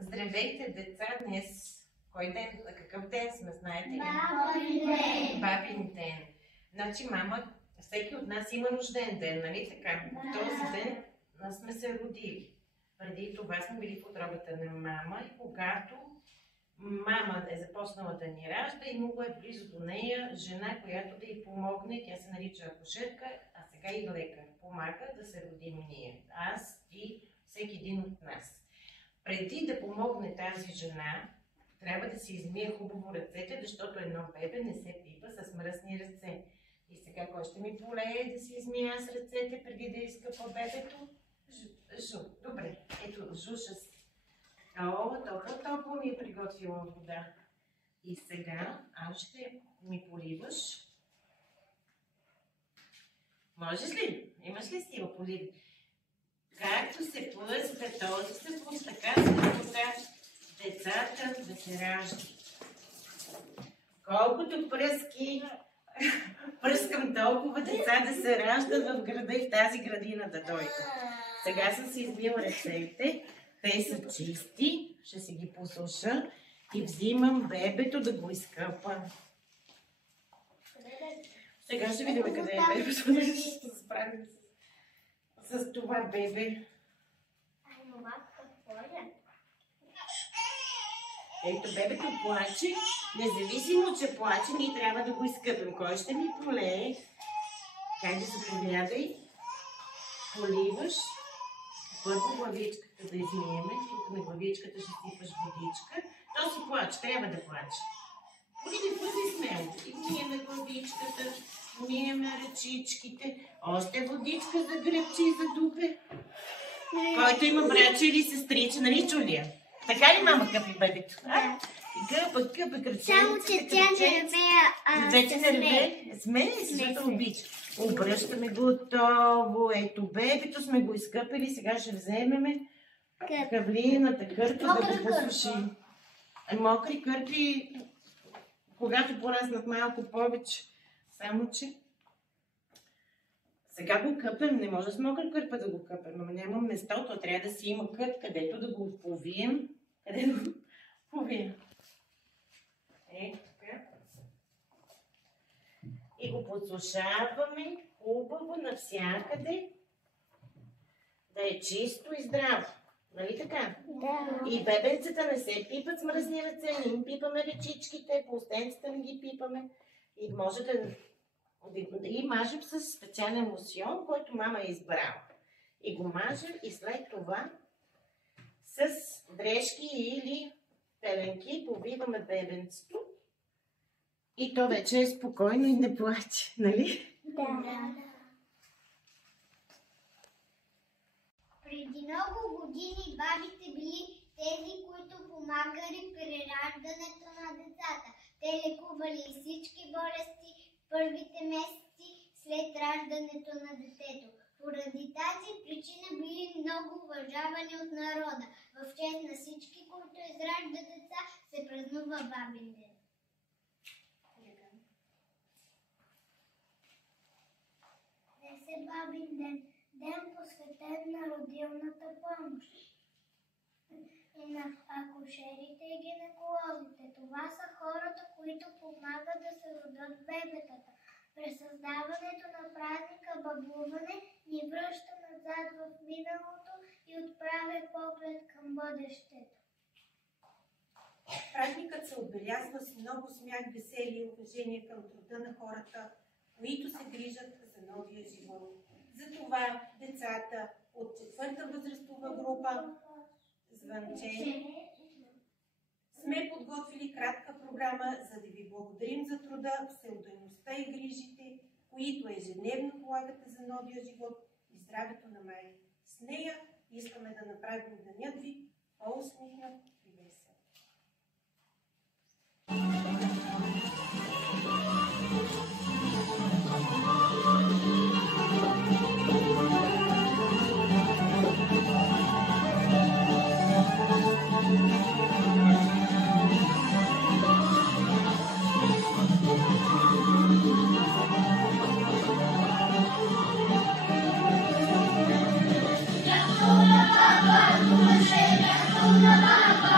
Здравейте, деца! Днес кой ден? Какъв ден сме, знаете ли? Бабин ден! Бабин ден. Значи, мама, всеки от нас има рожден ден, нали така? В този ден сме се родили. Преди това сме били в утробата на мама и когато мама е започнала да ни ражда, имало е близо до нея жена, която да й помогне. Тя се нарича акушерка, а сега и лекар. Помага да се родим ние. Аз и всеки един от нас. Преди да помогне тази жена, трябва да си измие хубаво ръцете, защото едно бебе не се пипа с мръсни ръце. И сега кой ще ми полее да си измия с ръцете преди да изкъпа бебето? Жу. Добре. Ето, Жуша. О, топло ми е приготвила вода. И сега аз ще ми поливаш. Можеш ли? Имаш ли сила поливи? Както се плъзга този съпус, така се плъзга децата да се раждат. Колкото пръскам толкова деца да се раждат в града и в тази градина да дойдат. Сега съм си измила ръцете, те са чисти, ще си ги посуша и взимам бебето да го изкъпа. Сега ще видим къде е бебето, ще се справим с това бебе. Ето, бебето плаче. Независимо, че плаче, ние трябва да го изкъпим. Кой ще ми полее? Хайде, заповядай. Поливаш. Първо главичката да измиеме. Тук на главичката ще сипаш водичка. То си плаче, трябва да плаче. Поливай смело. И миеме главичката, миеме ръчичките. Още водичка за гребче и за дупе. Който има братче или сестриче, нали, Джулия? Така ли мама къпи бебето? Къпа, кръченците. Само, че тя не реве, вече не реве. Смее се, защото обича. Обръщаме готово. Ето, бебето сме го изкъпили. Сега ще вземеме кавлината кърпа да го посушим. Мокри кърпи, когато пораснат малко повече. Само, че сега го къпем. Не може с мокра кърпа да го къпем. Но няма место, то трябва да си има кът, където да го повием. Къде да го повием? Ето така. И го подсушаваме хубаво навсякъде. Да е чисто и здраво. Нали така? Да. И бебенцата не се пипат с мръсни ръце, не им пипаме ръчичките, полстенцата не ги пипаме. И може да ги мажем с специален лосьон, който мама е избрала. И го мажем и след това с дрежки или пеленки повиваме бебенцето. И то вече е спокойно и не плаче, нали? Да. Преди много години бабите били тези, които помагали при раждането на децата. Те лекували всички болести първите месеци след раждането на детето. Поради тази причина били много уважавани от народа. В чест на всички, които израждат деца, се празнува бабин ден. Днес е бабин ден. Ден посветен на родилната помощ и на акушерите и гинеколозите. Това са хората, които помагат да се родят бебетата. През създаването на празника бабуване ни връща назад в миналото и отправя поглед към бъдещето. Празникът се отбелязва с много смях, веселие и уважение към труда на хората, които се грижат за новия живот. Затова децата от 4-та възрастова група Звънче сме подготвили кратка програма, за да ви благодарим за труда, всеотдайността и грижите, които ежедневно полагате за новия живот и здравето на Майя. С нея искаме да направим денят ви по-усмихнат и весел. Baba,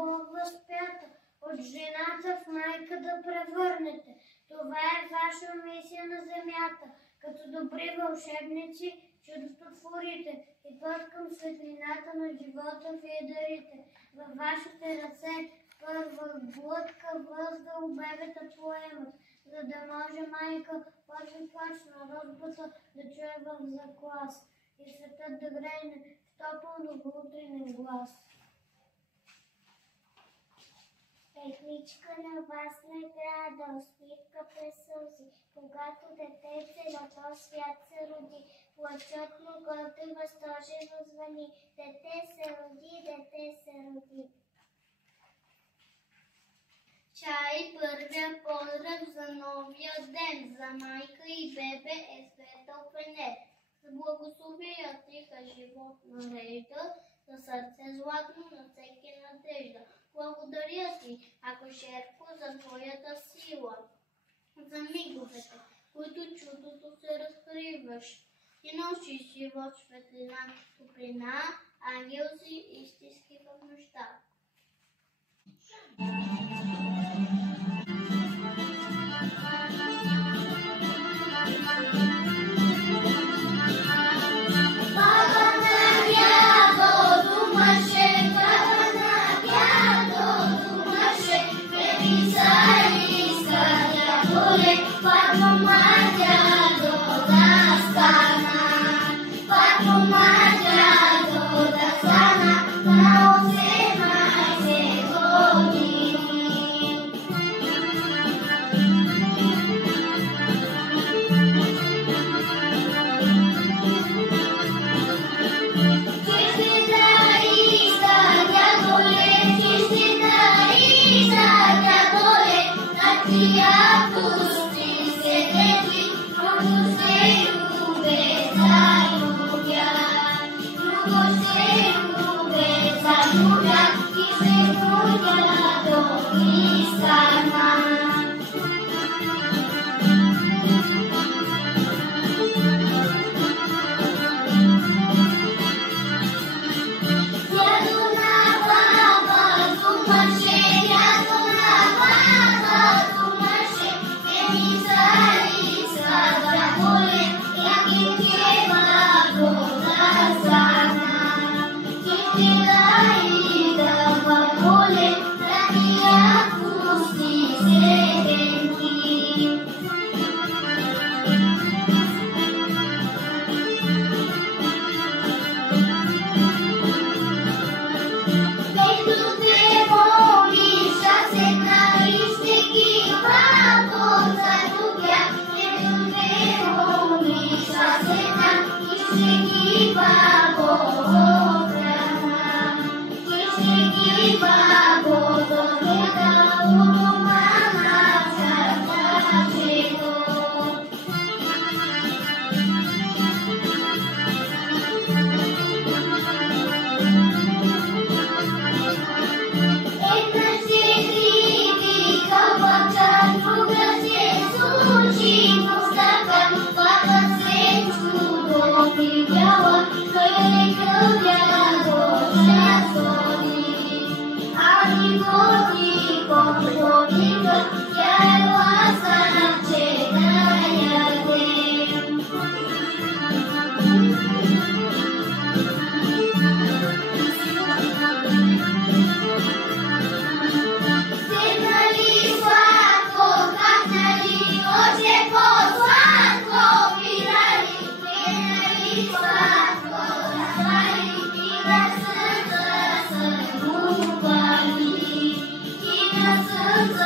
Бог възпята, от жената в майка да превърнете. Това е ваша мисия на земята, като добри вълшебници, чудото творите и път към светлината на живота вие дарите. Във вашите ръце първа глътка въздух бебета поемат, за да може майка първи плач на рожбата да чуе в заглас и светът да грейне в топъл новоутренен глас. Петличка на вас награда, усмивка през сълзи, когато детеце на този свят се роди, плачът му гордо и възторжено звъни, дете се роди, дете се роди. Чай първия поздрав за новия ден, за майка и бебе е светъл венец. С благословия тиха живот нарежда, за сърце златно на всеки надежда. Благодаря ти, акушерко, за твоята сила, за миговете, които чудото се разкриваш. Ти носиш живот, светлина, топлина, ангел си истински в нощта. Santa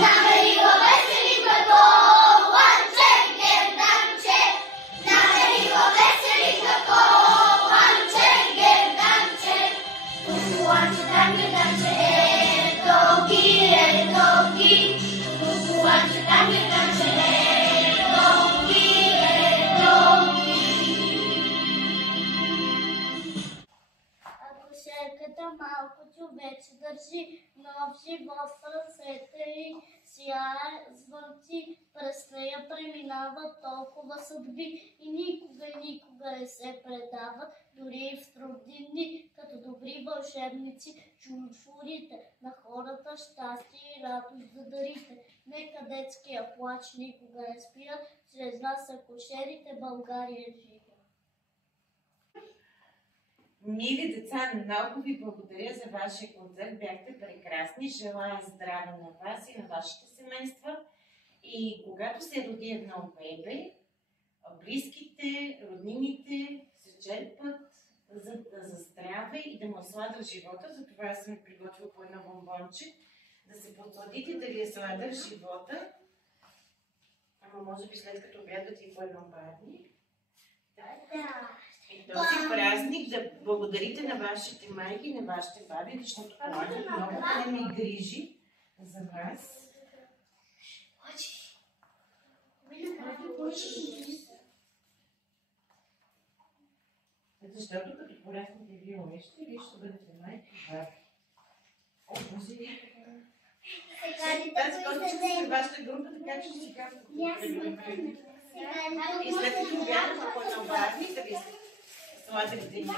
Nagari държи нов живот в ръцете й, сияе звънци, през нея преминава толкова съдби и никога не се предава, дори и в трудни дни, като добри вълшебници, чудотворите на хората щастие и радост да дарите. Нека детския плач никога не спира, чрез вас акушерите България жива. Мили деца, много ви благодаря за вашия концерт. Бяхте прекрасни. Желая здраве на вас и на вашите семейства. И когато се роди едно бебе, близките, роднините се черпат за здраве и да му е сладър живота. Затова аз съм приготвила по едно бомбонче. Да се потвърдите дали е сладър живота. Ама може би след като обядвате и по едно барни. И този празник да благодарите на вашите майки и на вашите баби, защото полагат много големи грижи за вас. Защото като пораснете вие умещите, вие ще бъдете майки и баби. О, може ли? Тази костичка е вашата група, така че ще казвате. И след като бяхте по едно барни, да ви сладък ден.